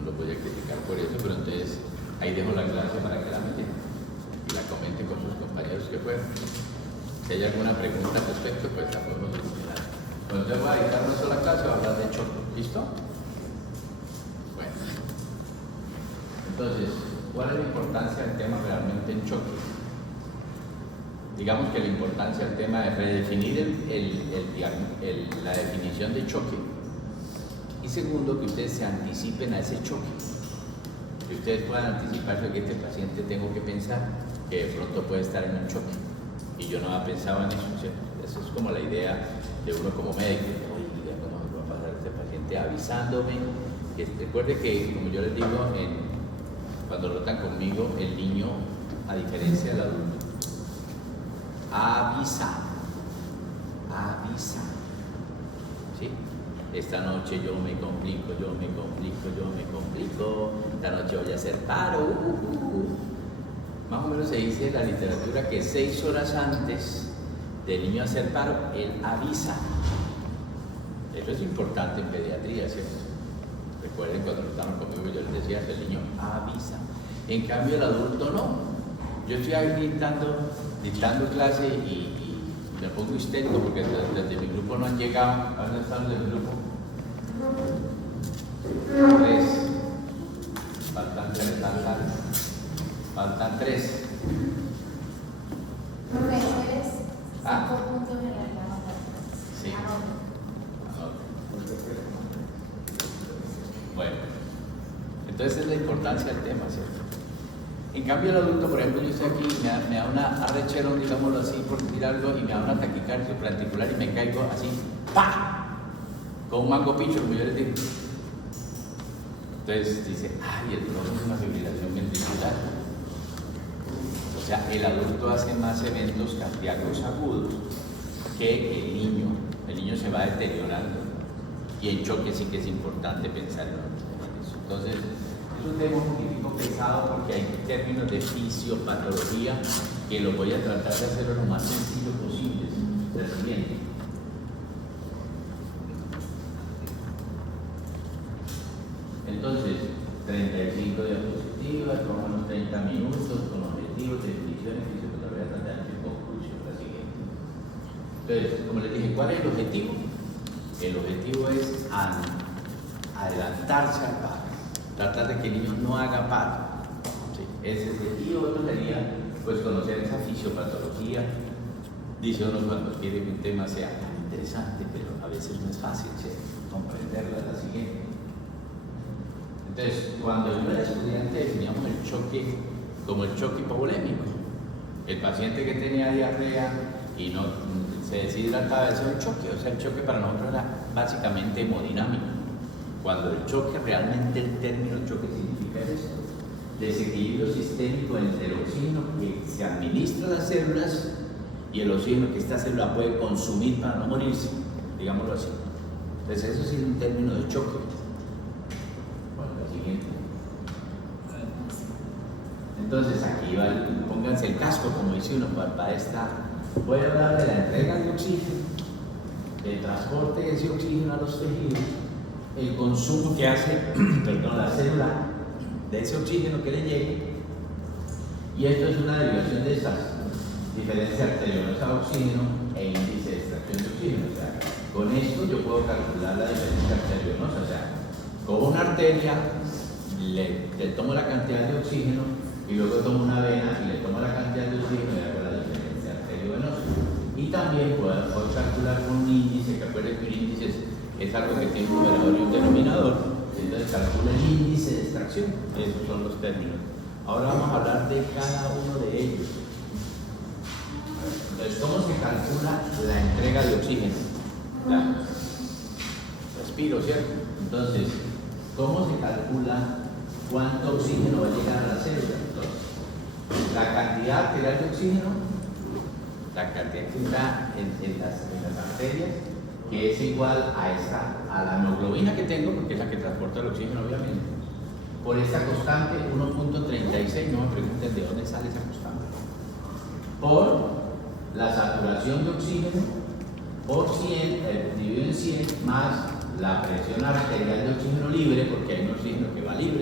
no lo voy a criticar por eso, pero entonces ahí dejo la clase para que la miren y la comenten con sus compañeros que fueron. Si hay alguna pregunta al respecto, pues la podemos discutir. Entonces voy a dedicar una sola clase a hablar de choque. ¿Listo? Bueno. Entonces, ¿cuál es la importancia del tema realmente en choque? Digamos que la importancia del tema es redefinir la definición de choque. Y segundo, que ustedes se anticipen a ese choque. Que ustedes puedan anticiparse que este paciente tengo que pensar que de pronto puede estar en un choque. Y yo no había pensado en eso, ¿cierto? Esa es como la idea de uno como médico. Oye, ¿cómo va a pasar este paciente? Avisándome. Que recuerde que, como yo les digo, cuando rotan conmigo, el niño, a diferencia del adulto, avisa. ¿Sí? Esta noche yo me complico. Esta noche voy a hacer paro. Más o menos se dice en la literatura que 6 horas antes del niño hacer paro, él avisa. Eso es importante en pediatría, ¿cierto? Recuerden cuando estaban conmigo yo les decía que el niño avisa. En cambio el adulto no. Yo estoy ahí dictando clase y me pongo histérico porque desde mi grupo no han llegado. ¿Dónde están los del grupo? 3. Faltan 3. Profesores, 5 Ah. puntos en la grabadora. Sí. Bueno, entonces es la importancia del tema, ¿cierto? En cambio el adulto, por ejemplo, yo estoy aquí, me da una arrechera, digámoslo así, por decir algo, y me da una taquicardia supraarticular y me caigo así, ¡pah! Con un mango picho, como yo les digo. Entonces dice, ay, el dolor es una fibrilación ventricular. O sea, el adulto hace más eventos cardíacos agudos que el niño. El niño se va deteriorando. Y en choque sí que es importante pensar en eso. Entonces, es un tema un poquitico pesado porque hay términos de fisiopatología que lo voy a tratar de hacerlo lo más sencillo posible. El siguiente. Entonces, 35 diapositivas, con unos 30 minutos, con objetivos, definiciones, fisiopatología, tratamiento y conclusión. La siguiente. Entonces, como les dije, ¿cuál es el objetivo? El objetivo es adelantarse al paro, tratar de que el niño no haga paro. ¿Sí? Ese es el. Y otro sería, pues, conocer esa fisiopatología. Dice uno cuando quiere que un tema sea tan interesante, pero a veces no es fácil, ¿sí? Comprenderla. La siguiente. Entonces, cuando yo era estudiante definíamos el choque como el choque hipovolémico. El paciente que tenía diarrea y no se deshidrataba, eso es el choque. O sea, el choque para nosotros era básicamente hemodinámico. Cuando el choque, realmente el término choque significa eso. Desequilibrio sistémico entre el oxígeno que se administra a las células y el oxígeno que esta célula puede consumir para no morirse, digámoslo así. Entonces, eso sí es un término de choque. Entonces aquí pónganse el casco, como dice uno, para esta. Voy a hablar de la entrega de oxígeno, del transporte de ese oxígeno a los tejidos, el consumo que hace la célula de ese oxígeno que le llegue, y esto es una derivación de estas diferencia arteriosa oxígeno e índice de extracción de oxígeno. O sea, con esto yo puedo calcular la diferencia arteriosa. O sea, con una arteria le tomo la cantidad de oxígeno y luego tomo una vena y le tomo la cantidad de oxígeno y hago la diferencia arteriovenosa. Y también puedo calcular con un índice, que acuérdense que un índice es algo que tiene un numerador y un denominador. Entonces calculo el índice de extracción. Esos son los términos. Ahora vamos a hablar de cada uno de ellos. Entonces, ¿cómo se calcula la entrega de oxígeno? Respiro, ¿cierto? Entonces, ¿cómo se calcula cuánto oxígeno va a llegar a la célula? Entonces, la cantidad arterial de oxígeno, la cantidad que está en las arterias, que es igual a la hemoglobina que tengo, porque es la que transporta el oxígeno, obviamente, por esta constante 1.36, no me pregunten de dónde sale esa constante, por la saturación de oxígeno por 100, dividido en 100, más la presión arterial de oxígeno libre, porque hay un oxígeno que va libre,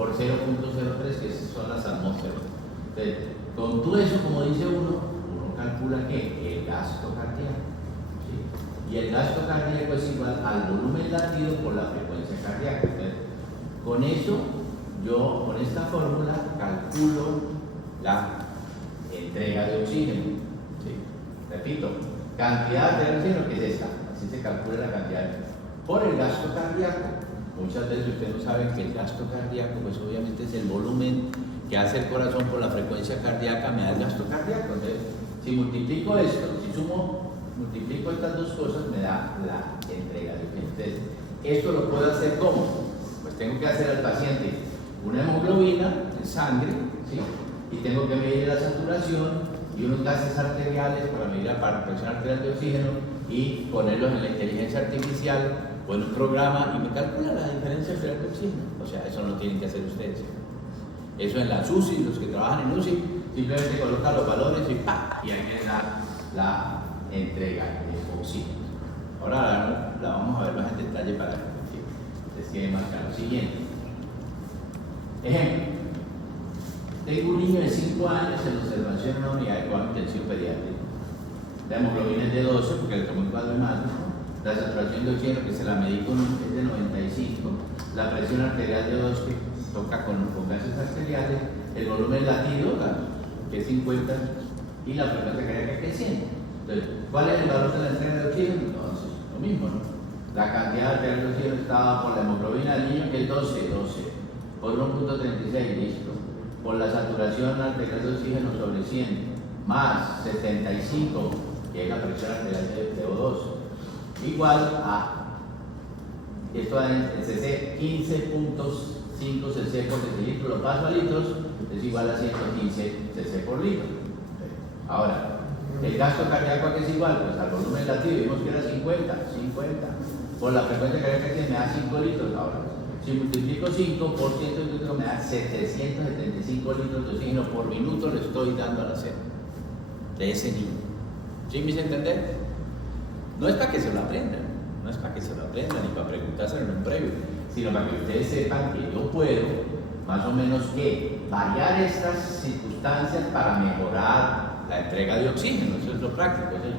por 0.03, que son las atmósferas. Entonces, con todo eso, como dice uno calcula que el gasto cardíaco, ¿sí? Y el gasto cardíaco es igual al volumen latido por la frecuencia cardíaca. Entonces, con eso, yo con esta fórmula calculo la entrega de oxígeno, ¿sí? Repito, cantidad de oxígeno, que es esta, así se calcula la cantidad por el gasto cardíaco. Muchas veces ustedes no saben que el gasto cardíaco, pues obviamente es el volumen que hace el corazón por la frecuencia cardíaca, me da el gasto cardíaco. Entonces, si multiplico esto, si multiplico estas dos cosas, me da la entrega de oxígeno. Entonces, esto lo puedo hacer ¿cómo? Pues tengo que hacer al paciente una hemoglobina en sangre, ¿sí? Y tengo que medir la saturación y unos gases arteriales para medir la presión arterial de oxígeno y ponerlos en la inteligencia artificial o en un programa y me calcula la diferencia arterial de oxígeno. O sea, eso no tienen que hacer ustedes. Eso en la UCI, los que trabajan en UCI, simplemente colocan los valores y ¡pam! Y hay que dar la entrega de oxígeno. Ahora la vamos a ver más en detalle para que les quede más claro. Siguiente. Ejemplo. Tengo un niño de 5 años en observación en una unidad de cuidado intensivo pediátrico. La hemoglobina es de 12 porque le tomó un cuadro de mano. La saturación de oxígeno que se la medí con es de 95. La presión arterial de 2 que toca con gases arteriales. El volumen latido, que es 50, y la frecuencia cardíaca que es 100. Entonces, ¿cuál es el valor de la entrega de oxígeno? Entonces, lo mismo, ¿no? La cantidad arterial de oxígeno estaba por la hemoglobina del niño, que es 12, por 1.36, listo. Por la saturación arterial de oxígeno sobre 100, más 75, que es la presión arterial de O2, igual a, esto en cc, 15.5 cc por decilitro, lo paso a litros, es igual a 115 cc por litro. Ahora, el gasto cardíaco aquí es igual, pues al volumen latido, vimos que era 50, por la frecuencia cardíaca que me da 5 litros. Ahora, si multiplico 5 por 100 litros, me da 775 litros de oxígeno por minuto, le estoy dando a la cena de ese niño. ¿Sí me hice entender? No es para que se lo aprendan, no es para que se lo aprendan ni para preguntárselo en un previo, sino para que ustedes sepan que yo puedo, más o menos, que variar estas circunstancias para mejorar la entrega de oxígeno. Eso es lo práctico, ¿sí?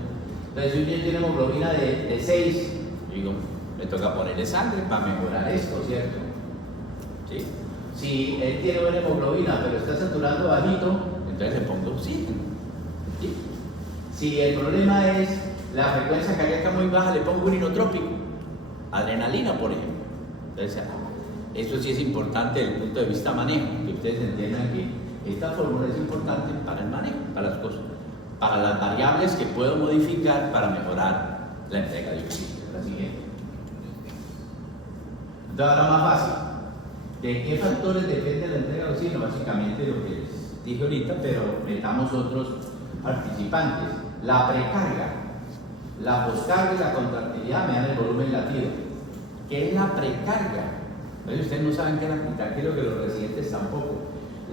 Entonces, si un niño tiene hemoglobina de 6, digo, me toca ponerle sangre para mejorar esto, ¿cierto? ¿Sí? Si él tiene buena hemoglobina pero está saturando bajito, entonces le pongo oxígeno. ¿Sí? Si el problema es la frecuencia cardíaca muy baja, le pongo un inotrópico, adrenalina, por ejemplo. Entonces, eso sí es importante desde el punto de vista manejo, que ustedes entiendan que esta fórmula es importante para el manejo, para las cosas, para las variables que puedo modificar para mejorar la entrega de oxígeno. La siguiente. Entonces, ahora más fácil. ¿De qué factores depende la entrega de oxígeno? Básicamente lo que les dije ahorita, pero metamos otros participantes. La precarga, la poscarga y la contractilidad me dan el volumen latido. ¿Qué es la precarga? Entonces, ustedes no saben qué es la precarga, creo que los residentes tampoco.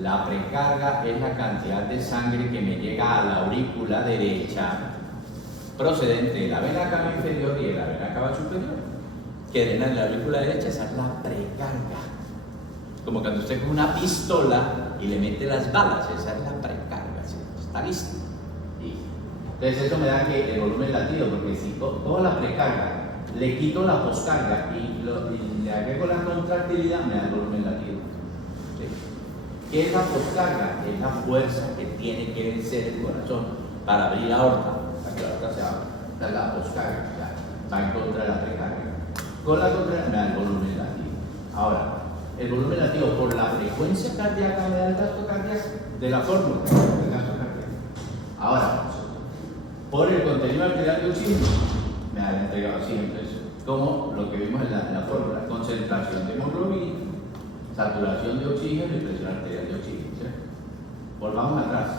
La precarga es la cantidad de sangre que me llega a la aurícula derecha procedente de la vena cava inferior y de la vena cava superior, que drena en la aurícula derecha. Esa es la precarga. Como cuando usted con una pistola y le mete las balas, esa es la precarga, ¿sí? Está lista. Entonces eso me da que el volumen latido, porque si toda la precarga le quito la poscarga y le agrego la contractilidad, me da el volumen latido. ¿Sí? ¿Qué es la poscarga? Es la fuerza que tiene que vencer el corazón para abrir la aorta, para que la aorta se abra. Esta es la poscarga, o sea, va en contra de la precarga. Con la contractilidad me da el volumen latido. Ahora, el volumen latido por la frecuencia cardíaca me da el gasto cardíaco de la fórmula, el gasto cardíaco. Ahora, por el contenido arterial de oxígeno me da la entrega de oxígeno. Entonces, como lo que vimos en la fórmula, concentración de hemoglobina, saturación de oxígeno y presión arterial de oxígeno, ¿sí? Volvamos atrás.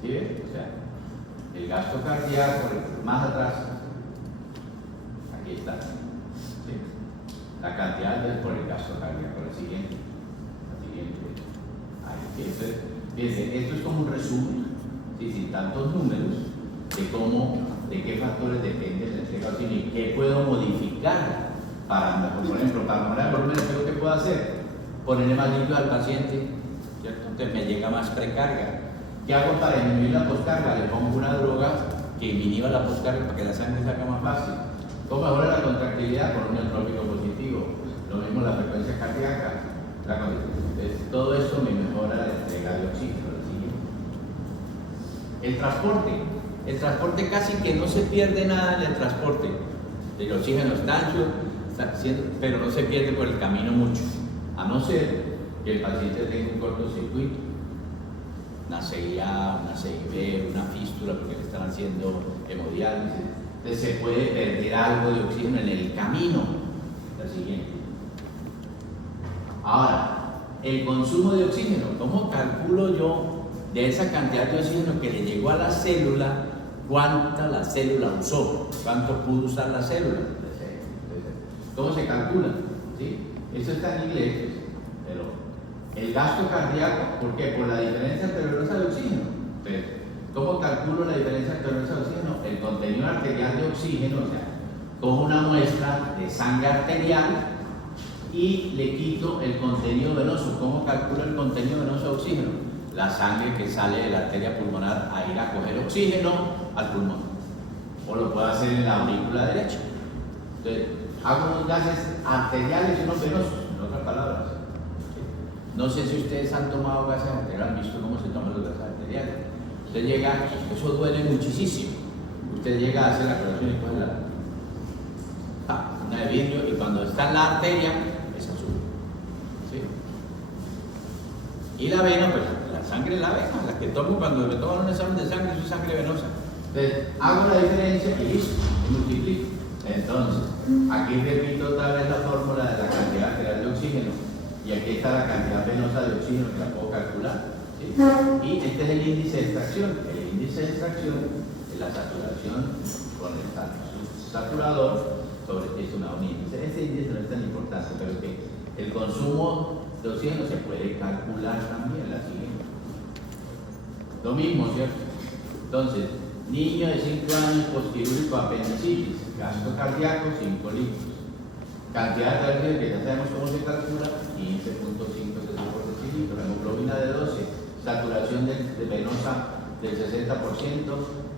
¿Sí ven? O sea, el gasto cardíaco, más atrás, aquí está. ¿Sí? La cantidad es por el gasto cardíaco. La siguiente. Ahí, fíjense, esto es como un resumen, ¿sí? Sin tantos números, de qué factores depende la entrega de oxígeno y qué puedo modificar por ejemplo, para mejorar el volumen, ¿qué es lo que puedo hacer? Ponerle más líquido al paciente, ¿cierto? Entonces me llega más precarga. ¿Qué hago para disminuir la poscarga? Le pongo una droga que inhiba la poscarga para que la sangre salga más fácil. ¿Cómo mejora la contractilidad? Con un neutrópico positivo. Lo mismo la frecuencia cardíaca. Todo esto me mejora la entrega de oxígeno. El transporte. El transporte casi que no se pierde nada en el transporte. El oxígeno está ancho, pero no se pierde por el camino mucho. A no ser que el paciente tenga un cortocircuito, una CIA, una CIB, una fístula, porque le están haciendo hemodiálisis. Entonces se puede perder algo de oxígeno en el camino. La siguiente. Ahora, el consumo de oxígeno. ¿Cómo calculo yo de esa cantidad de oxígeno que le llegó a la célula, cuánta la célula usó? ¿Cuánto pudo usar la célula? ¿Cómo se calcula? ¿Sí? Eso está en inglés, pero el gasto cardíaco, ¿por qué? Por la diferencia arteriosa de oxígeno. Entonces, ¿cómo calculo la diferencia arteriosa de oxígeno? El contenido arterial de oxígeno, o sea, cojo una muestra de sangre arterial y le quito el contenido venoso. ¿Cómo calculo el contenido venoso de oxígeno? La sangre que sale de la arteria pulmonar a ir a coger oxígeno al pulmón. O lo puedo hacer en la aurícula derecha. Entonces, hago unos gases arteriales y unos venosos, en otras palabras. No sé si ustedes han tomado gases arteriales, han visto cómo se toman los gases arteriales. Usted llega, eso duele muchísimo. Usted llega a hacer la curación y coge una de vidrio y cuando está en la arteria es azul. ¿Sí? Y la vena, pues la sangre en la vena, la que tomo cuando me toman un examen de sangre, es sangre venosa. Entonces, hago la diferencia y listo, y multiplico. Entonces, aquí repito otra vez la fórmula de la cantidad arterial de oxígeno y aquí está la cantidad venosa de oxígeno que la puedo calcular. ¿Sí? Y este es el índice de extracción. El índice de extracción es la saturación con el saturador sobre un índice. Ese índice no es tan importante, pero que el consumo de oxígeno se puede calcular también la siguiente. Lo mismo, ¿cierto? Entonces, niño de 5 años postquirúrgico apendicitis, gasto cardíaco 5 litros. Cantidad de oxígeno que ya sabemos cómo se calcula, 15.5 por decilitro. Hemoglobina de 12, saturación de venosa del 60%,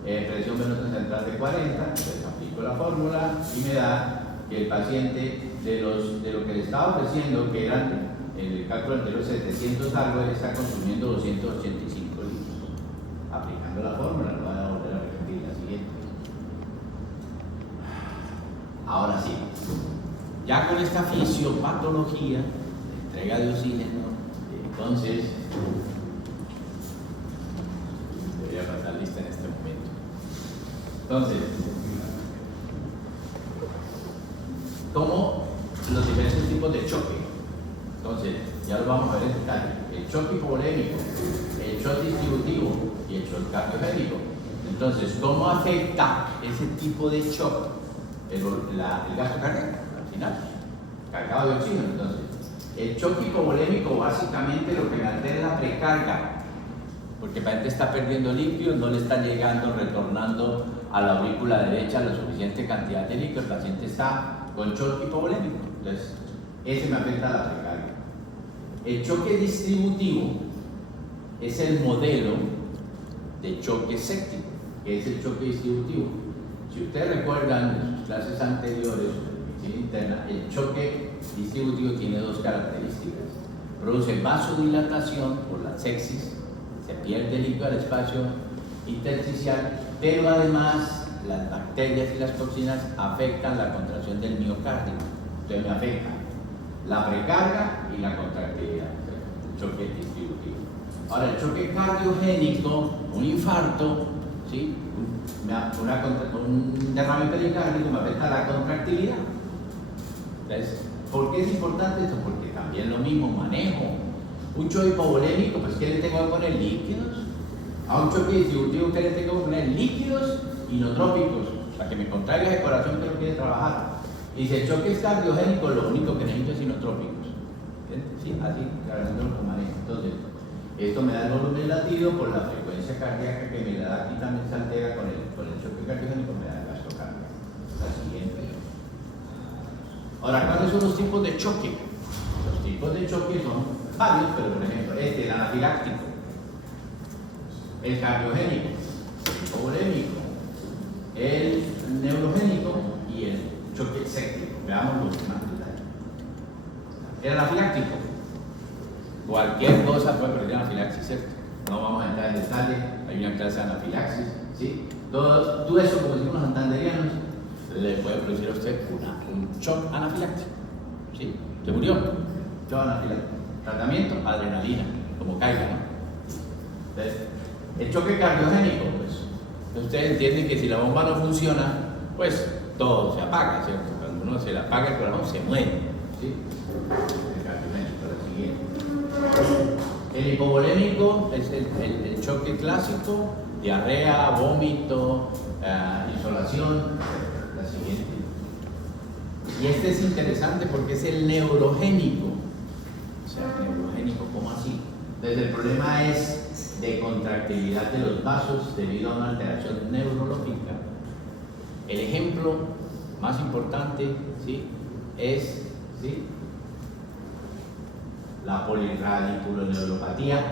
presión venosa central de 40, entonces aplico la fórmula y me da que el paciente de lo que le estaba ofreciendo, que eran en el cálculo anterior 700 algo, él está consumiendo 285 litros. Aplicando la fórmula, no voy a volver a repetir la siguiente. Ahora sí, ya con esta fisiopatología, entrega de oxígeno, entonces debería pasar lista en este momento. Entonces, como los diferentes tipos de choque. Entonces, ya lo vamos a ver en detalle. El choque hipovolémico, el shock distributivo y el shock cardiogénico. Entonces, ¿cómo afecta ese tipo de shock el gasto cardíaco? Al final, cargado de oxígeno. Entonces, el choque hipovolémico básicamente lo que me altera es la precarga, porque el paciente está perdiendo líquido, no le está llegando, retornando a la aurícula derecha la suficiente cantidad de líquido, el paciente está con choque hipovolémico. Entonces, ese me afecta a la precarga. El choque distributivo es el modelo de choque séptico, que es el choque distributivo. Si ustedes recuerdan en sus clases anteriores de medicina interna, el choque distributivo tiene dos características. Produce vasodilatación por la sepsis, se pierde líquido al espacio intersticial, pero además las bacterias y las toxinas afectan la contracción del miocardio. Entonces me afecta la precarga y la contractilidad, el choque distributivo. Ahora, el choque cardiogénico, un infarto, ¿sí? Un derrame pericárdico me afecta la contractilidad. Entonces, ¿por qué es importante esto? Porque también lo mismo, manejo. Un choque hipovolémico, pues ¿qué le tengo que poner? Líquidos. A un choque distributivo, ¿qué le tengo que poner? Líquidos inotrópicos, para que me contraiga el corazón que no quiere trabajar. Y si el choque es cardiogénico, lo único que necesito es inotrópicos. ¿Sí? Así, cargándolo con manejo. Entonces, esto me da el volumen latido por la frecuencia cardíaca que me da aquí, también se altera con el choque cardiogénico, me da el gasto cardíaco. La siguiente. Ahora, ¿cuáles son los tipos de choque? Los tipos de choque son varios, pero por ejemplo, el anafiláctico, el cardiogénico, el hipovolémico, el neurogénico y el choque séptico. Veamos los demás detalles. El anafiláctico. Cualquier cosa puede producir anafilaxis, ¿cierto? No vamos a entrar en detalle, hay una clase de anafilaxis, ¿sí? Todo eso, como decimos los santanderianos, le puede producir a usted un shock anafiláctico, ¿sí? Se murió, shock anafiláctico. Tratamiento, adrenalina, como caiga, ¿no? Entonces, el choque cardiogénico, pues, ustedes entienden que si la bomba no funciona, pues todo se apaga, ¿cierto? Cuando uno se le apaga el corazón, se muere, ¿sí? El cardiogénico, la siguiente. El hipovolémico es el choque clásico, diarrea, vómito, insolación, la siguiente. Y este es interesante porque es el neurogénico. O sea, neurogénico, ¿cómo así? Entonces el problema es de contractilidad de los vasos debido a una alteración neurológica. El ejemplo más importante, ¿sí?, es, ¿sí?, la polirradiculoneuropatía,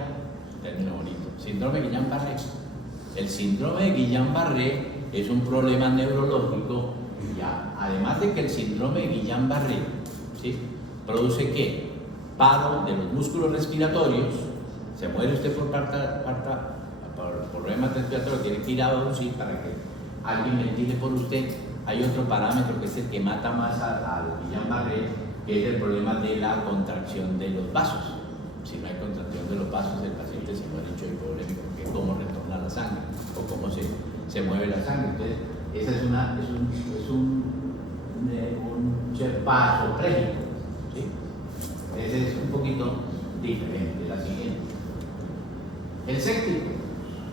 término bonito, síndrome de Guillain-Barré. El síndrome de Guillain-Barré es un problema neurológico, ya, además de que el síndrome de Guillain-Barré, ¿sí?, produce ¿qué? Paro de los músculos respiratorios, se muere usted por problema respiratorio, tiene que ir a UCI para que alguien ventile por usted. Hay otro parámetro que es el que mata más al Guillain-Barré, que es el problema de la contracción de los vasos. Si no hay contracción de los vasos, el paciente se muere hecho hipovolémico, porque cómo retorna la sangre o cómo se mueve la sangre. Entonces, esa es un vaso prégico, ¿sí? Ese es un poquito diferente. La siguiente. El séptico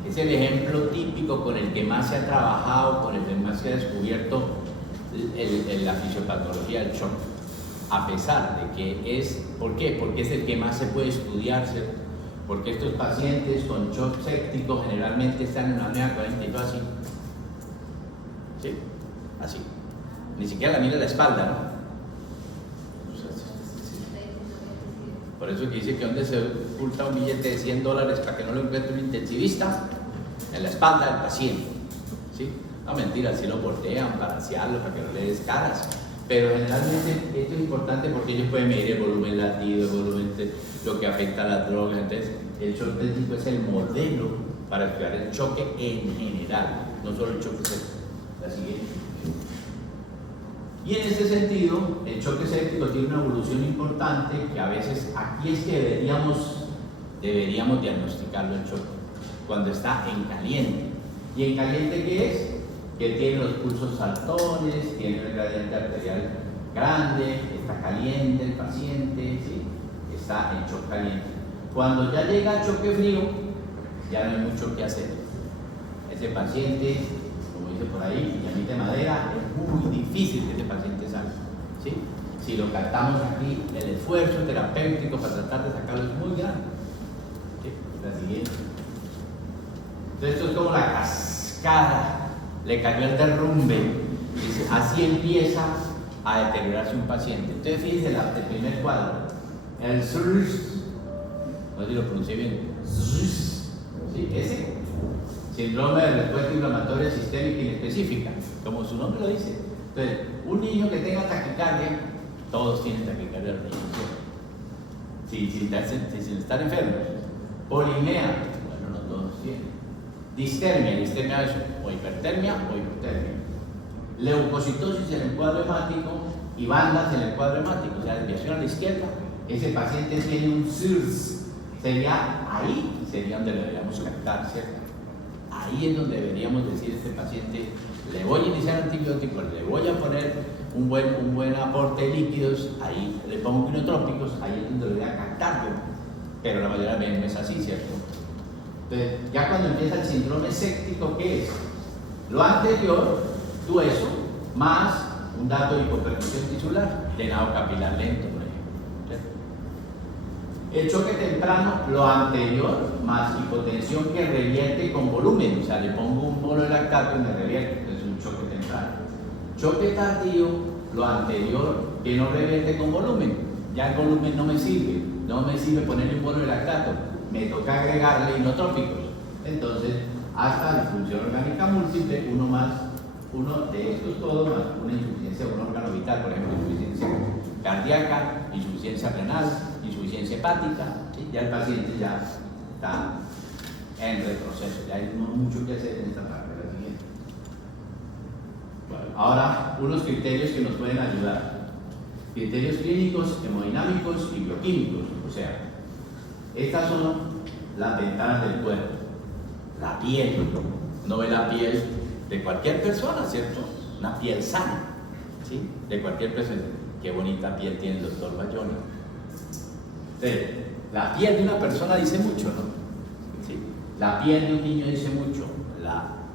es el ejemplo típico con el que más se ha trabajado, con el que más se ha descubierto la fisiopatología del shock. A pesar de que es, ¿por qué? Porque es el que más se puede estudiar, ¿cierto? Porque estos pacientes con shock séptico generalmente están en una apnea 42 así. ¿Sí? Así. Ni siquiera la mira la espalda, ¿no? Por eso que dice que donde se oculta un billete de $100 para que no lo encuentre un intensivista, en la espalda del paciente. ¿Sí? No, mentira, si lo voltean para asearlo, para que no le des caras. Pero generalmente esto es importante porque ellos pueden medir el volumen latido, el volumen, lo que afecta a las drogas. Entonces, el shock séptico es el modelo para estudiar el choque en general, no solo el choque séptico. La siguiente. Y en este sentido, el choque séptico tiene una evolución importante que a veces aquí es que deberíamos diagnosticarlo el choque, cuando está en caliente. ¿Y en caliente qué es? Que tiene los pulsos saltones, tiene el gradiente arterial grande, está caliente el paciente, ¿sí?, está en shock caliente. Cuando ya llega al choque frío, ya no hay mucho que hacer. Ese paciente, como dice por ahí, llamita de madera, es muy difícil que ese paciente salga, ¿sí? Si lo captamos aquí, el esfuerzo terapéutico para tratar de sacarlo es muy grande. ¿Sí? La siguiente. Entonces esto es como la cascada. Le cayó el derrumbe, dice, así empieza a deteriorarse un paciente. Entonces fíjense el primer cuadro, el SRS, no sé si lo pronuncié bien, SRS, ¿sí? Ese, síndrome de respuesta inflamatoria sistémica inespecífica, como su nombre lo dice. Entonces, un niño que tenga taquicardia, todos tienen taquicardia al niño, sin estar enfermos. Polimea, bueno, no todos tienen. Distermia es o hipertermia o hipotermia. Leucocitosis en el cuadro hemático y bandas en el cuadro hemático, o sea, desviación a la izquierda. Ese paciente tiene un SIRS. Ahí sería donde deberíamos captar, ¿cierto? Ahí es donde deberíamos decir a este paciente, le voy a iniciar antibióticos, le voy a poner un buen aporte de líquidos, ahí le pongo inotrópicos, ahí es donde lo voy a captar yo. Pero la mayoría de veces no es así, ¿cierto? Entonces, ya cuando empieza el síndrome séptico, ¿qué es? Lo anterior, tú eso, más un dato de hipoperfusión tisular, llenado capilar lento, por ejemplo. El choque temprano, lo anterior, más hipotensión que revierte con volumen, o sea, le pongo un bolo de lactato y me revierte, es un choque temprano. Choque tardío lo anterior que no revierte con volumen. Ya el volumen no me sirve ponerle un bono de lactato, me toca agregarle inotrópicos. Entonces, hasta disfunción orgánica múltiple, uno de estos todos más una insuficiencia de un órgano vital, por ejemplo, insuficiencia cardíaca, insuficiencia renal, insuficiencia hepática, ¿sí? Ya el paciente ya está en retroceso, ya hay mucho que hacer en esta parte. La siguiente. Bueno, ahora, unos criterios que nos pueden ayudar. Criterios clínicos, hemodinámicos y bioquímicos. O sea, estas son las ventanas del cuerpo. La piel, no ve la piel de cualquier persona, ¿cierto? Una piel sana, ¿sí? De cualquier persona. Qué bonita piel tiene el doctor Bayona. Entonces, la piel de una persona dice mucho, ¿no? ¿Sí? La piel de un niño dice mucho.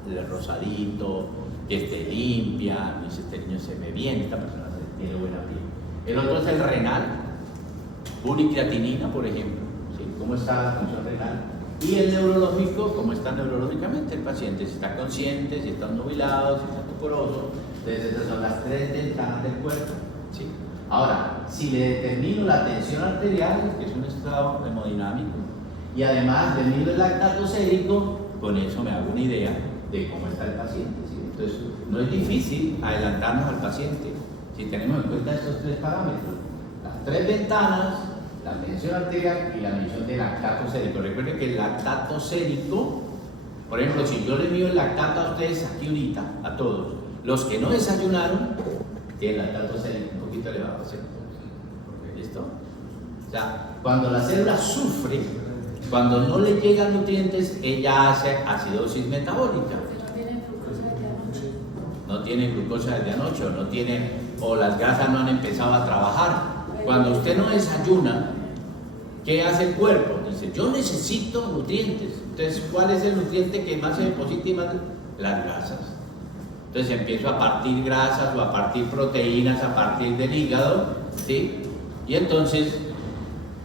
El rosadito, que esté limpia, dice, este niño se ve bien, esta persona tiene buena piel. El otro es el renal, unicreatinina, por ejemplo, ¿sí? ¿Cómo está la función renal? Y el neurológico, ¿cómo está neurológicamente el paciente? Si está consciente, si está nubilado, si está tuporoso. Entonces, esas son las tres ventanas del cuerpo, ¿sí? Ahora, si le determino la tensión arterial, que es un estado hemodinámico, y además le mido el lactato sérico, con eso me hago una idea de cómo está el paciente, ¿sí? Entonces, no es difícil adelantarnos al paciente si tenemos en cuenta estos tres parámetros: las tres ventanas, la tensión arterial y la medición del lactato sérico. Recuerden que el lactato sérico, por ejemplo, si yo le mido el lactato a ustedes aquí ahorita, a todos, los que no desayunaron, tienen lactato sérico un poquito elevado, ¿cierto? ¿Listo? O sea, cuando la célula sufre, cuando no le llegan nutrientes, ella hace acidosis metabólica. No tiene glucosa desde anoche, o las grasas no han empezado a trabajar. Cuando usted no desayuna, ¿qué hace el cuerpo? Dice, yo necesito nutrientes. Entonces, ¿cuál es el nutriente que más se deposita y más? Las grasas. Entonces empiezo a partir grasas o a partir proteínas a partir del hígado, ¿sí? Y entonces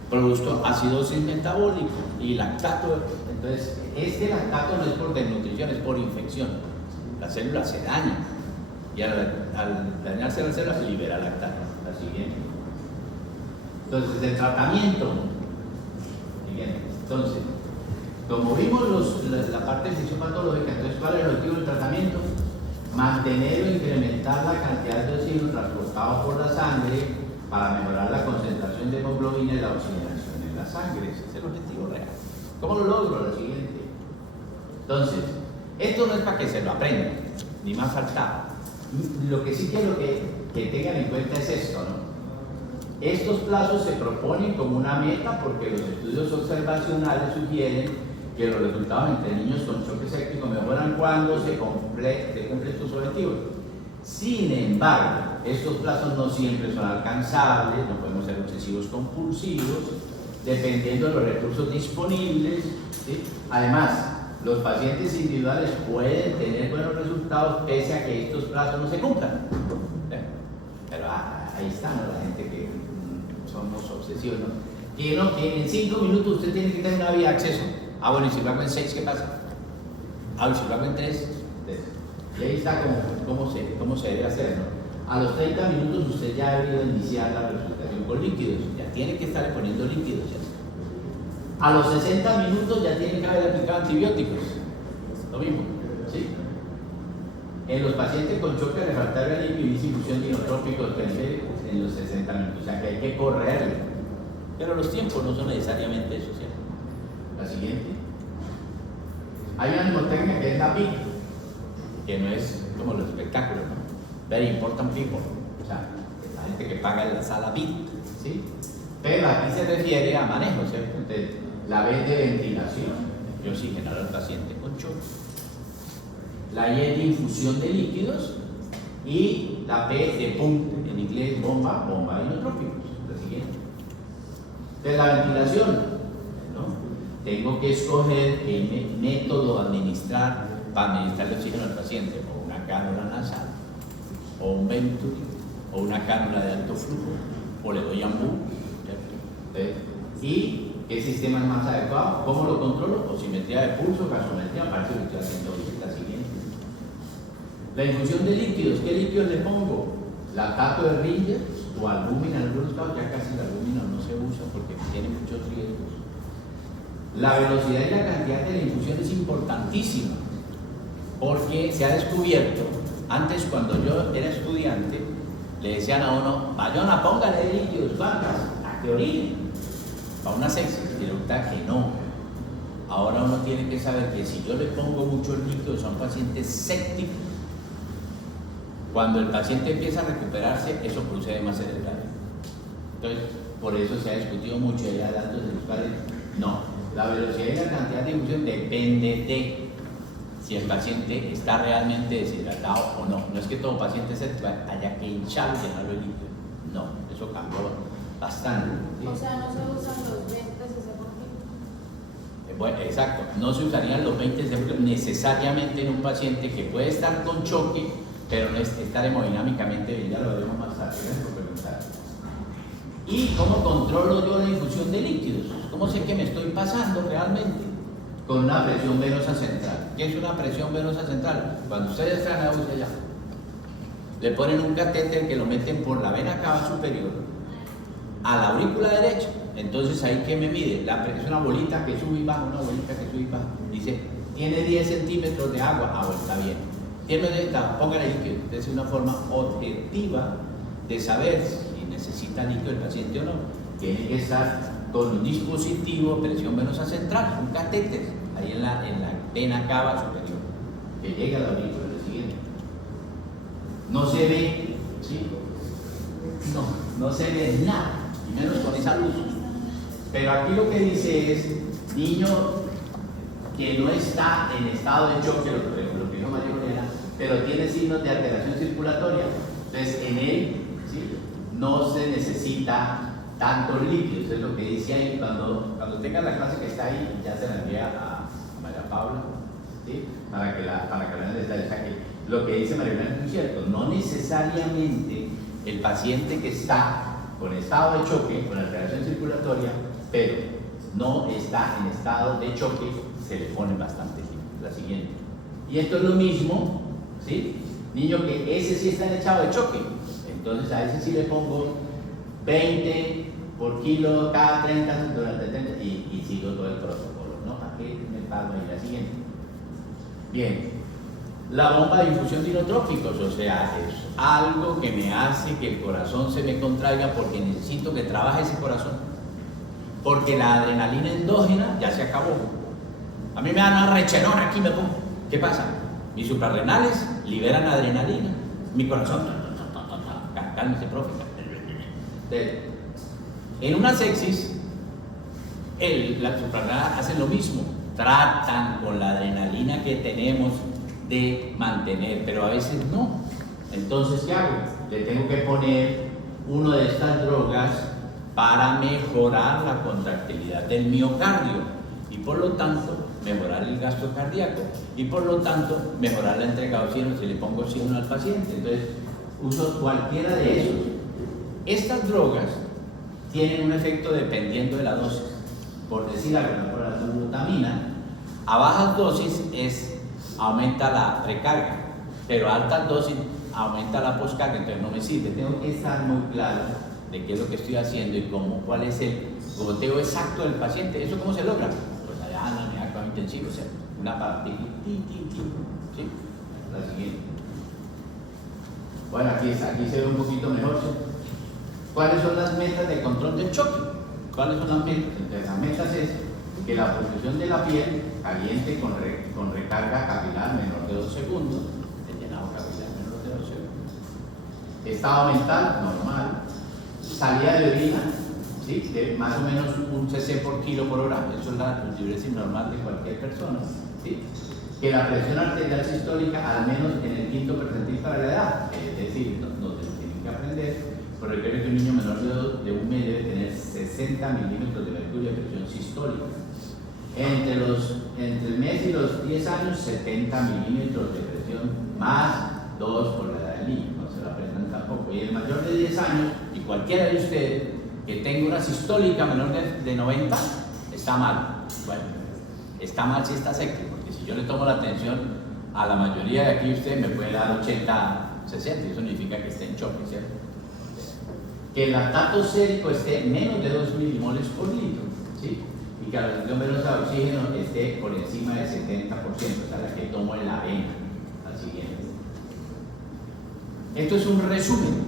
produzco acidosis metabólica y lactato. Entonces, este lactato no es por desnutrición, es por infección. La célula se daña y al dañarse la célula se libera lactato. La siguiente. Entonces, el tratamiento. Siguiente. Entonces, como vimos la parte fisiopatológica, entonces, ¿cuál es el objetivo del tratamiento? Mantener o incrementar la cantidad de oxígeno transportado por la sangre para mejorar la concentración de hemoglobina y la oxigenación en la sangre. Ese es el objetivo real. ¿Cómo lo logro? Lo siguiente. Entonces, esto no es para que se lo aprendan, ni más faltaba. Lo que sí quiero que tengan en cuenta es esto, ¿no? Estos plazos se proponen como una meta porque los estudios observacionales sugieren que los resultados entre niños con choque séptico mejoran cuando se cumplen estos objetivos. Sin embargo, estos plazos no siempre son alcanzables, no podemos ser obsesivos compulsivos, dependiendo de los recursos disponibles, ¿sí? Además, los pacientes individuales pueden tener buenos resultados pese a que estos plazos no se cumplan. Pero ahí está, ¿no? La gente que somos obsesivos, ¿no? Que en 5 minutos usted tiene que tener una vía de acceso. Ah, bueno, y si lo hago en 6, ¿qué pasa? Ah, y si lo hago en 3. Y ahí está cómo se debe hacer, ¿no? A los 30 minutos usted ya ha debido iniciar la resucitación con líquidos. Ya tiene que estarle poniendo líquidos. Ya. A los 60 minutos ya tiene que haber aplicado antibióticos. Lo mismo, ¿sí? En los pacientes con choque refractario al líquido y distribución de inotrópicos periféricos en los 60 minutos. O sea que hay que correr. Pero los tiempos no son necesariamente eso, ¿cierto? La siguiente. Hay una mnemotecnia que es la PIC, que no es como los espectáculos, ¿no? Very important people. O sea, la gente que paga en la sala VIP, ¿sí? Pero aquí se refiere a manejo, ¿cierto? Entonces, la B de ventilación, de oxigenar al paciente con choque. La Y de infusión de líquidos y la P de pump, en inglés bomba inotrópicos. La siguiente. Entonces, la ventilación, ¿no? Tengo que escoger qué método administrar para administrar el oxígeno al paciente, o una cánula nasal, o un Venturi, o una cánula de alto flujo, o le doy ambú, y qué sistema es más adecuado, cómo lo controlo, osimetría de pulso, gasometría, parece que estoy haciendo la siguiente. La infusión de líquidos, ¿qué líquidos le pongo? lactato de Ringer o albúmina, en algunos casos ya casi la albúmina no se usa porque tiene muchos riesgos. La velocidad y la cantidad de la infusión es importantísima porque se ha descubierto, antes cuando yo era estudiante, le decían a uno, Bayona, póngale líquidos, vacas, a que orine, para una sepsis, y resulta que no. Ahora uno tiene que saber que si yo le pongo muchos líquidos a un paciente séptico, cuando el paciente empieza a recuperarse, eso procede más cerebral. Entonces, por eso se ha discutido mucho allá datos de los padres. No, la velocidad y la cantidad de infusión depende de si el paciente está realmente deshidratado o no. No es que todo paciente haya que hinchar y llenarlo de líquido. No, eso cambió bastante. ¿Sí? O sea, no se usan los 20 cc por kilo. Bueno, exacto, no se usarían los 20 cc necesariamente en un paciente que puede estar con choque, pero no estar hemodinámicamente bien. Ya lo veremos más tarde, gracias por preguntar. ¿Y cómo controlo yo la infusión de líquidos? ¿Cómo sé que me estoy pasando realmente? Con una presión venosa central. ¿Qué es una presión venosa central? Cuando ustedes están a allá, le ponen un catéter que lo meten por la vena cava superior a la aurícula derecha. Entonces ahí que me mide, es una bolita que sube y baja, una bolita que sube y baja. Dice, tiene 10 centímetros de agua, está bien. Tiene póngale líquido. Es una forma objetiva de saber si necesita líquido el paciente o no. Tiene que estar con un dispositivo, presión venosa central, un catéter, ahí en la vena cava superior, que llega a la aurícula, lo siguiente. No se ve, ¿sí? No se ve nada, y menos con esa luz. Pero aquí lo que dice es, niño que no está en estado de choque, lo que dijo María Juliana, pero tiene signos de alteración circulatoria. Entonces, en él, ¿sí?, no se necesita tantos líquidos, es lo que dice ahí. Cuando tenga la clase que está ahí, ya se la envía a María Paula, ¿sí?, para que vean el detalle. O sea, que lo que dice María Paula es muy cierto. No necesariamente el paciente que está con estado de choque, con alteración circulatoria, pero no está en estado de choque, se le pone bastante líquido. La siguiente. Y esto es lo mismo, ¿sí? Niño que ese sí está en estado de choque, entonces a ese sí le pongo 20 por kilo cada 30 durante 30 y sigo todo el protocolo, ¿no? Aquí me pago ahí la siguiente. Bien, la bomba de infusión de inotrópicos, o sea, es algo que me hace que el corazón se me contraiga porque necesito que trabaje ese corazón, porque la adrenalina endógena ya se acabó. A mí me dan una recherona aquí, me pongo. ¿Qué pasa? Mis suprarrenales liberan adrenalina, mi corazón, cálmese, profe. En una sepsis, las suprarrenales hacen lo mismo, tratan con la adrenalina que tenemos de mantener, pero a veces no. Entonces, ¿qué hago? Le tengo que poner una de estas drogas para mejorar la contractilidad del miocardio y por lo tanto mejorar el gasto cardíaco y por lo tanto mejorar la entrega de oxígeno si le pongo oxígeno al paciente. Entonces, uso cualquiera de esos. Estas drogas tienen un efecto dependiendo de la dosis. Por decir algo, por la glutamina, a bajas dosis aumenta la precarga, pero a altas dosis aumenta la poscarga, entonces no me sirve. Tengo que estar muy claro de qué es lo que estoy haciendo y cuál es el goteo exacto del paciente. ¿Eso cómo se logra? Pues allá en el actual intensivo, o sea, una partícula, ¿sí? La siguiente. Bueno, aquí se ve un poquito mejor, ¿sí? ¿Cuáles son las metas de control del choque? ¿Cuáles son las metas? Entonces, las metas es que la perfusión de la piel caliente con recarga capilar menor de 2 segundos, el llenado capilar menor de 2 segundos. Estado mental normal, salida de orina, ¿sí?, de más o menos un cc por kilo por hora, eso es la diuresis normal de cualquier persona, ¿sí? Que la presión arterial sistólica al menos en el quinto percentil para la edad, es decir, no tienen que aprender. Por requiere que un niño menor de 1 mes debe tener 60 milímetros de mercurio de presión sistólica. Entre el mes y los 10 años, 70 milímetros de presión, más 2 por la edad del niño, no se lo aprendan tampoco. Y el mayor de 10 años, y cualquiera de ustedes que tenga una sistólica menor de 90, está mal. Bueno, está mal si está séptico, porque si yo le tomo la atención a la mayoría de aquí, usted me puede dar 80 60, eso significa que esté en choque, ¿cierto? Que el lactato sérico esté menos de 2 milimoles por litro, ¿sí? Y que la solución venosa de oxígeno esté por encima del 70%, o sea, la que tomo en la vena, la siguiente. Esto es un resumen,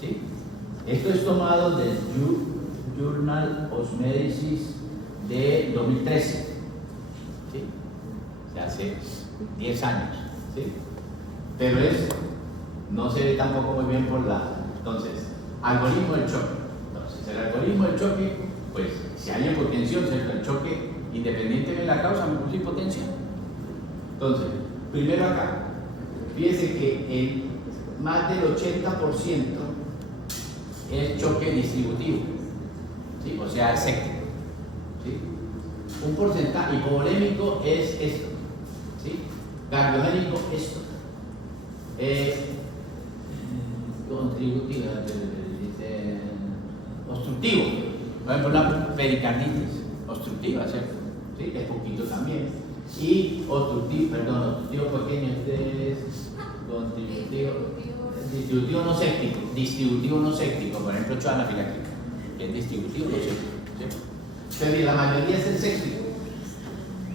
¿sí? Esto es tomado del Journal of Medicine de 2013, ¿sí? De hace 10 años, ¿sí? Pero no se ve tampoco muy bien por la... Entonces, algoritmo del choque. Entonces, el algoritmo del choque, pues, si hay hipotensión, ¿cierto? El choque, independientemente de la causa, me produce hipotensión. Entonces, primero acá, fíjese que más del 80% es choque distributivo, ¿sí? O sea, es séptico, ¿sí? Un porcentaje hipovolémico es esto, ¿sí? Cardiogénico esto. Contributivo, obstructivo, por ejemplo la pericarditis obstructiva, ¿cierto? ¿Sí? Es poquito también. Y obstructivo pequeño, este es distributivo no séptico, por ejemplo anafiláctico, que es distributivo no séptico, ¿sí? Pero la mayoría es el séptico.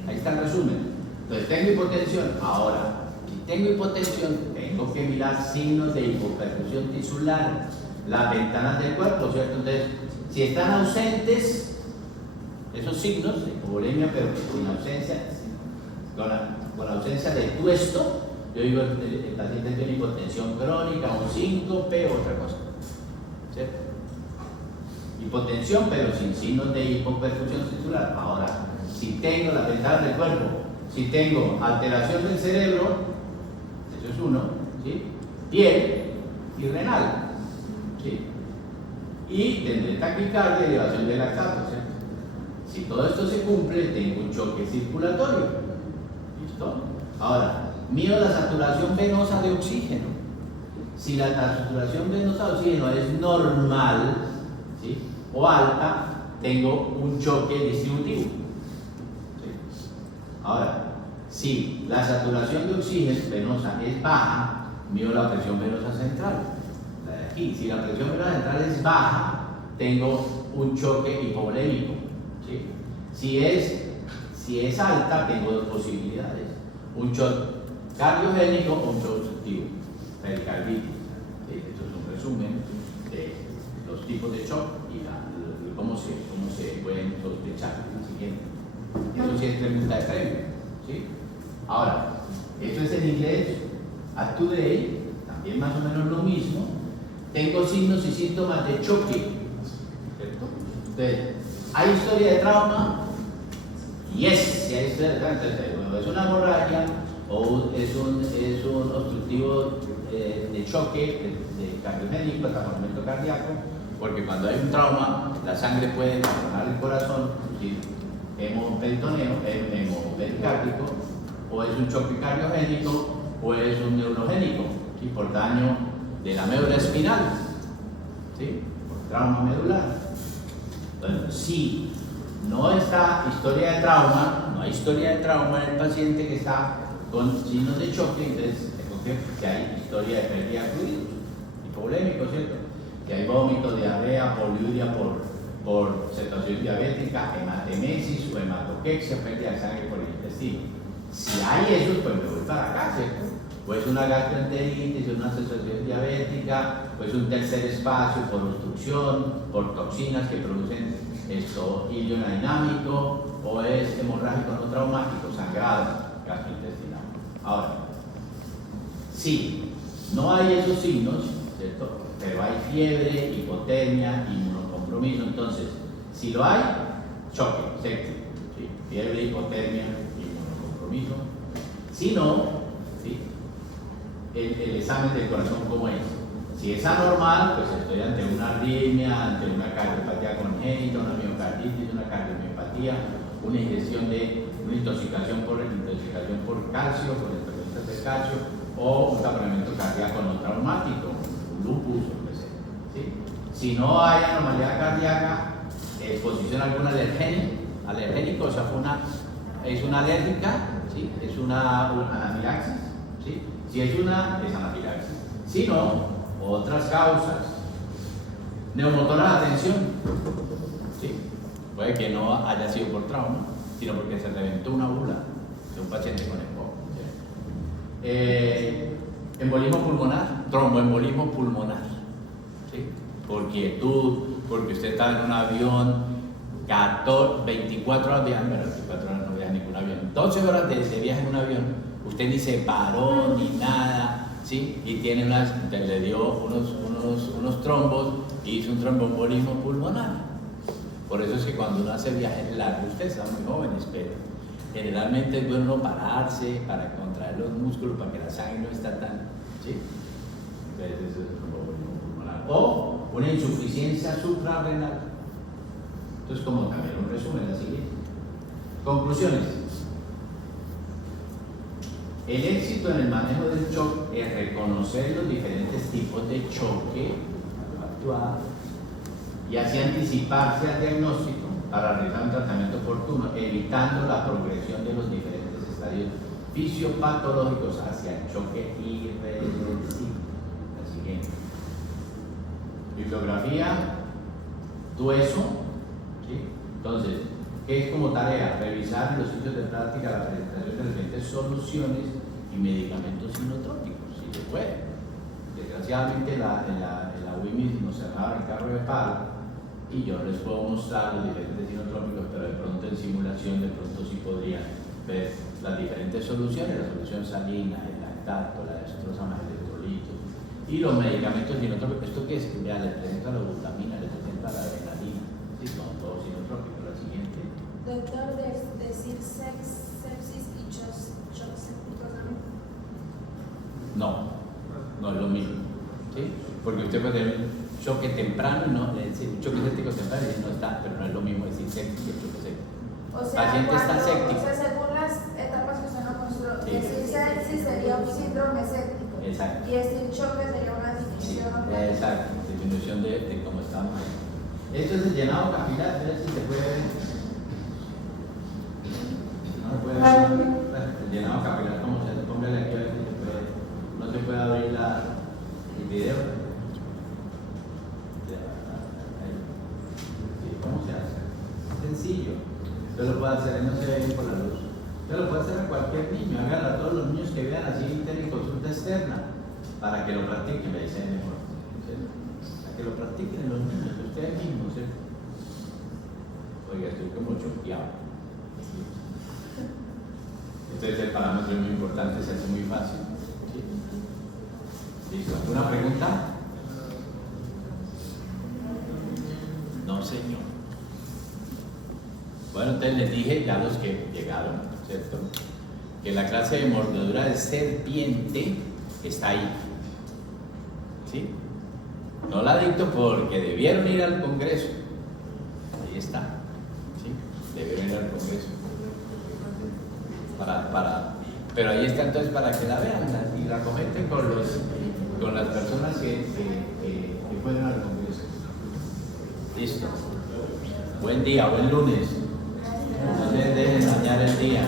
Ahí está el resumen. Entonces tengo hipotensión. Ahora, si tengo hipotensión, tengo que mirar signos de hipoperfusión tisular, las ventanas del cuerpo, ¿cierto? Entonces, si están ausentes esos signos de hipovolemia, pero sin ausencia, con ausencia de tuesto, yo digo el paciente tiene hipotensión crónica, un síncope o otra cosa, ¿cierto? Hipotensión, pero sin signos de hipoperfusión tisular. Ahora, si tengo las ventanas del cuerpo, si tengo alteración del cerebro, eso es uno, ¿sí? Piel y renal, ¿sí? Y tendré taquicardia y elevación del lactato, ¿cierto? Si todo esto se cumple, tengo un choque circulatorio. ¿Listo? Ahora, mido la saturación venosa de oxígeno. Si la saturación venosa de oxígeno es normal, ¿sí? O alta, tengo un choque distributivo. ¿Sí? Ahora, si la saturación de oxígeno venosa es baja, mido la presión venosa central. La de aquí, si la presión venosa central es baja, tengo un choque hipovolémico. ¿Sí? Si es alta, tengo dos posibilidades: un shock cardiogénico o un shock obstructivo, pericarditis. ¿Sí? Esto es un resumen de los tipos de shock y cómo se pueden sospechar. Siguiente. Eso sí es pregunta de premio. ¿Sí? Ahora, esto es en inglés, Up to Date, también más o menos lo mismo. Tengo signos y síntomas de choque, ¿cierto? Entonces, ¿hay historia de trauma? Yes, si hay historia de trauma. Entonces, es una hemorragia o es un obstructivo de choque, de cardiogénico, taponamiento cardíaco, porque cuando hay un trauma, la sangre puede taponar el corazón, ¿sí? Hemoperitoneo, hemopericárdico, o es un choque cardiogénico, o es un neurogénico, ¿sí? Por daño de la médula espinal, ¿sí? Por trauma medular. Bueno, si no está historia de trauma, no hay historia de trauma en el paciente que está con signos de choque, entonces tengo que hay historia de pérdida de fluidos, hipovolémico, ¿cierto? Que hay vómito, diarrea, poliuria por situación diabética, hematemesis o hematoquexia, pérdida de sangre por el intestino. Si hay eso, pues me voy para acá, ¿cierto? O es una gastroenteritis, una situación diabética, o es un tercer espacio por obstrucción, por toxinas que producen esto iliodinámico, o es hemorrágico no traumático, sangrado gastrointestinal. Ahora, si no hay esos signos, ¿cierto? Pero hay fiebre, hipotermia, inmunocompromiso, entonces, si lo hay, choque, séptico, ¿sí? Fiebre, hipotermia, inmunocompromiso. Si no, ¿sí? El examen del corazón, ¿cómo es? Si es anormal, pues estoy ante una arritmia, ante una cardiopatía congénita, una miocarditis, una cardiomiopatía, una intoxicación por calcio, por el de calcio, o un taponamiento cardíaco no traumático, un lupus, o lo que sea. ¿Sí? Si no hay anomalía cardíaca, exposición a algún alergénico, o sea, es una alérgica, ¿sí? Es una anafilaxis, ¿sí? Si es anafilaxis. sino otras causas. Neumotoras, atención. ¿Sí? Puede que no haya sido por trauma, sino porque se reventó una bula de un paciente con EPOC. ¿Sí? Embolismo pulmonar, tromboembolismo pulmonar. ¿Sí? Por quietud, porque usted estaba en un avión 24 horas viajando, 24 horas no viaja ningún avión, 12 horas de viaje en un avión, usted ni se paró ni nada, ¿sí? Y tiene le dio unos trombos y hizo un tromboembolismo pulmonar. Por eso es que cuando uno hace viajes largos, ustedes están muy jóvenes, pero generalmente es bueno uno pararse para contraer los músculos para que la sangre no esté tan, ¿sí? Entonces eso es un tromboembolismo pulmonar. O una insuficiencia suprarrenal. Entonces, como también un resumen, la siguiente. Conclusiones. El éxito en el manejo del choque es reconocer los diferentes tipos de choque, actuar, y así anticiparse al diagnóstico para realizar un tratamiento oportuno, evitando la progresión de los diferentes estadios fisiopatológicos hacia el choque irreversible. La siguiente. Bibliografía, Dueso. ¿Sí? Entonces, ¿qué es como tarea? Revisar en los sitios de práctica la presentación de diferentes soluciones y medicamentos sinotrópicos, si se puede. Desgraciadamente en la WIMIS nos cerraron el carro de palo y yo les puedo mostrar los diferentes sinotrópicos, pero de pronto en simulación de pronto sí podrían ver las diferentes soluciones, la solución salina, el lactato, la dextrosa, el electrolito y los medicamentos sinotrópicos. ¿Esto qué es? Ya les presenta la glutamina, les presenta la adrenalina, ¿sí? Son todos sinotrópicos. La siguiente. Doctor, decir sepsis y shock séptico también. No, no es lo mismo, ¿sí? Porque usted puede tener un choque temprano, no, es decir, un choque séptico temprano y no está, pero no es lo mismo decir séptico que choque séptico. O sea, Paciente está séptico. O sea, según las etapas que usted nos mostró, Sí. decir sepsis sería un síndrome séptico. Exacto. Y decir choque sería una Sí, disminución. exacto, disminución de cómo estamos ahí. Esto es el llenado capilar, a ver si se puede ver. No se puede ver. El llenado capilar, ¿cómo se hace? Póngale aquí a ver si se puede. No se puede abrir el video. ¿Cómo se hace? Sencillo. Usted lo puede hacer, no se ve bien por la luz. Usted lo puede hacer a cualquier niño. Hágalo a todos los niños que vean así en consulta externa para que lo practiquen. Me dicen mejor. Para que lo practiquen los niños, ustedes mismos. ¿Sí? Oiga, estoy como choqueado. Entonces el parámetro es muy importante, se hace muy fácil. ¿Sí? ¿Listo? ¿Alguna pregunta? No, señor. Bueno, entonces les dije ya los que llegaron, ¿cierto? Que la clase de mordedura de serpiente está ahí. ¿Sí? No la dicto porque debieron ir al Congreso. Ahí está. ¿Sí? Debieron ir al Congreso. Pero ahí está entonces para que la vean y la comenten con las personas que fueron al Congreso. Listo. Buen día, buen lunes. No les dejen dañar el día.